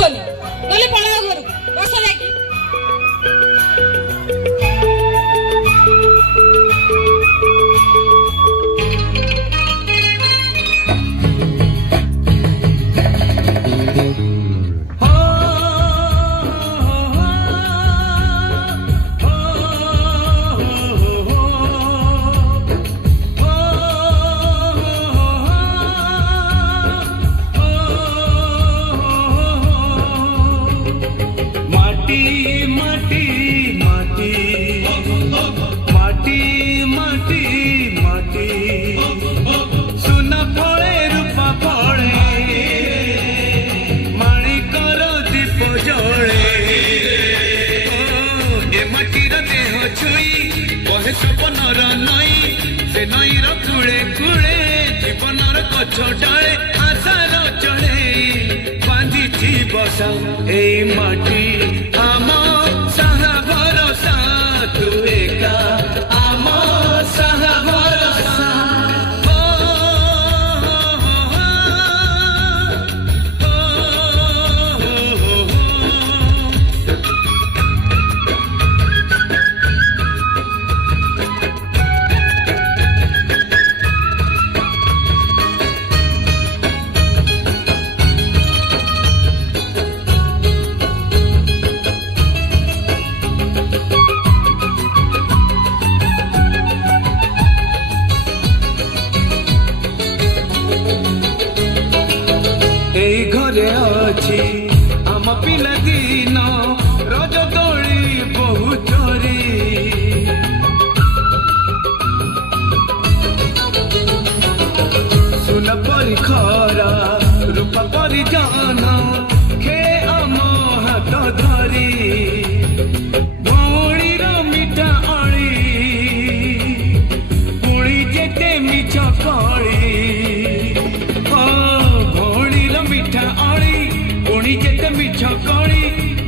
ଉଠନି ନହେଲେ ପଳାଅ ଘରୁ ବସ ଯାଇକି। सपनर नई से नईर कूले कूले जीवनर गछ डाले आशार चढ़े बांधि बसा ए माटी आम साहा भरसा तू एका आम साहा भरसा। এই ঘরে অছি আম পিলা দিন রজ দোলি বহু চরি সুন পরি খরা রূপা পরি জান খে আম হাত ধরি ভৌড়ীর মিঠা অଳି পুଣି যেতে মিছ কଳି মিঠা অଳି পুଣି যেতে মিଛ କଳି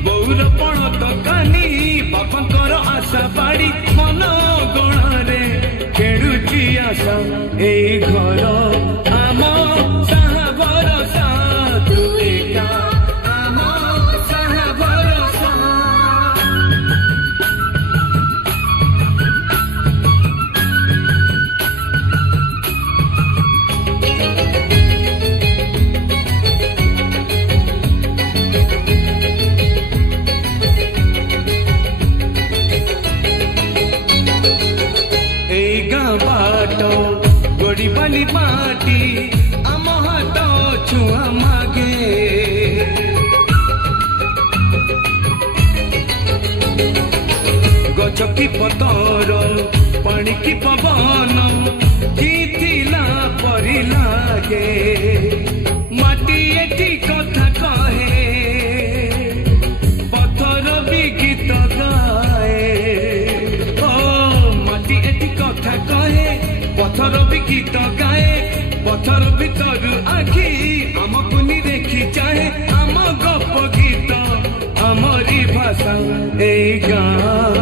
ବୋଉର ପଣ ତକାନି ବାପାଙ୍କର ଆଶା ବାଡ଼ି ମନ ଗଣାରେ ଖେଳୁଛି ଆଶା ଏଇ ଘର ଆମ ସାହା ଭରସା ତୁ ଏକା ଆମ ସାହା ଭରସା। गोड़ी बाली माटी आम हाथ छुआ मागे गछ की पतर पानी की पवन किथिला परी लागे माटी एटी कथा कहे पत्थर भी गीत गाए ओ माटी एटी कथा कहे पत्थर भी गीत गाए पत्थर भीतर आखि आमको देखी चाहे आम गप गीत आमरी भाषा ए गाँ।